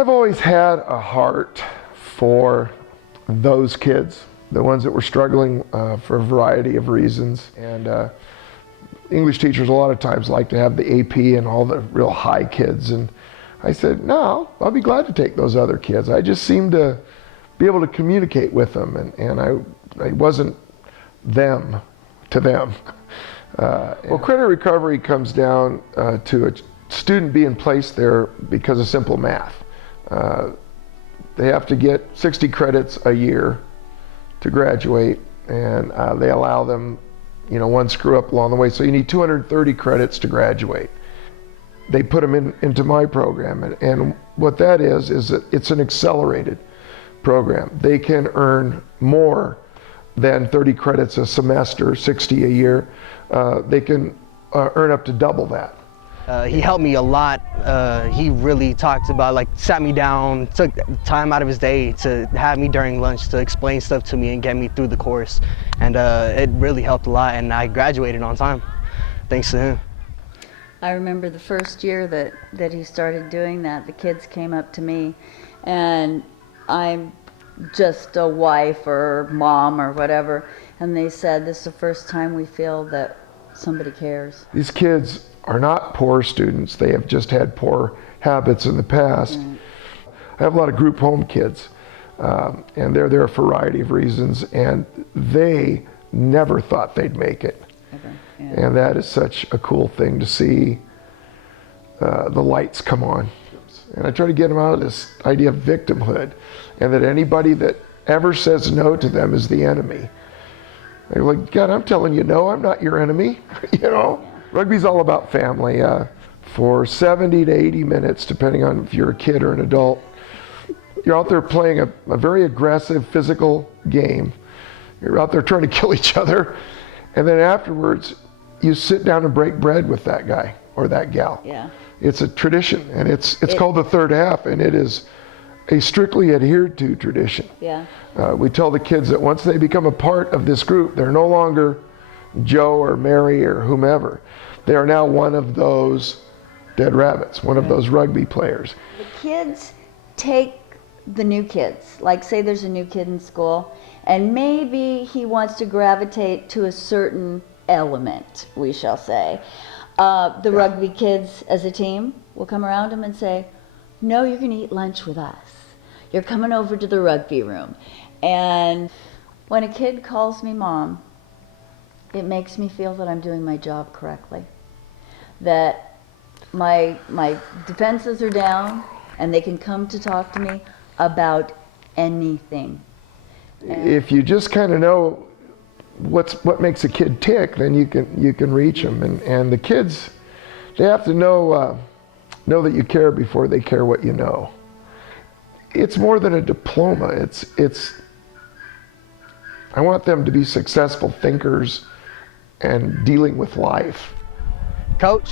I've always had a heart for those kids, the ones that were struggling for a variety of reasons. And English teachers a lot of times like to have the AP and all the real high kids. And I said, no, I'll be glad to take those other kids. I just seem to be able to communicate with them, and I wasn't them to them. Well, credit recovery comes down to a student being placed there because of simple math. They have to get 60 credits a year to graduate, and they allow them, one screw up along the way. So you need 230 credits to graduate. They put them into my program, and what that is that it's an accelerated program. They can earn more than 30 credits a semester, 60 a year. They can earn up to double that. He helped me a lot. He really talked about, sat me down, took time out of his day to have me during lunch to explain stuff to me and get me through the course. And it really helped a lot, and I graduated on time, thanks to him. I remember the first year that he started doing that, the kids came up to me, and I'm just a wife or mom or whatever, and they said, this is the first time we feel that somebody cares. These kids are not poor students. They have just had poor habits in the past. Right. I have a lot of group home kids, and they're there for a variety of reasons, and they never thought they'd make it. Okay. Yeah. And that is such a cool thing to see the lights come on. And I try to get them out of this idea of victimhood, and that anybody that ever says no to them is the enemy. They're like, God, I'm telling you no, I'm not your enemy. Rugby's all about family. For 70 to 80 minutes, depending on if you're a kid or an adult, you're out there playing a very aggressive physical game. You're out there trying to kill each other, and then afterwards, you sit down and break bread with that guy or that gal. Yeah. It's a tradition, and it's called the third half, and it is a strictly adhered to tradition. Yeah. We tell the kids that once they become a part of this group, they're no longer Joe or Mary or whomever. They are now one of those dead rabbits, one of those rugby players. The kids take the new kids, like say there's a new kid in school, and maybe he wants to gravitate to a certain element, we shall say. The rugby kids as a team will come around him and say, no, you're going to eat lunch with us. You're coming over to the rugby room. And when a kid calls me mom, it makes me feel that I'm doing my job correctly. That my defenses are down and they can come to talk to me about anything. If you just kind of know what makes a kid tick, then you can reach them. And the kids, they have to know that you care before they care what you know. It's more than a diploma. It's I want them to be successful thinkers and dealing with life. Coach,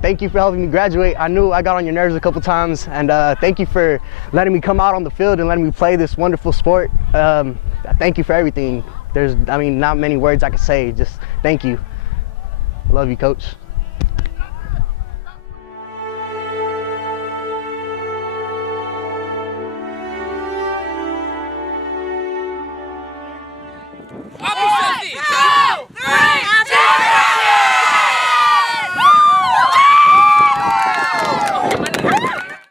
thank you for helping me graduate. I knew I got on your nerves a couple times, and thank you for letting me come out on the field and letting me play this wonderful sport. Thank you for everything. There's, not many words I can say, just thank you. Love you, Coach. Up!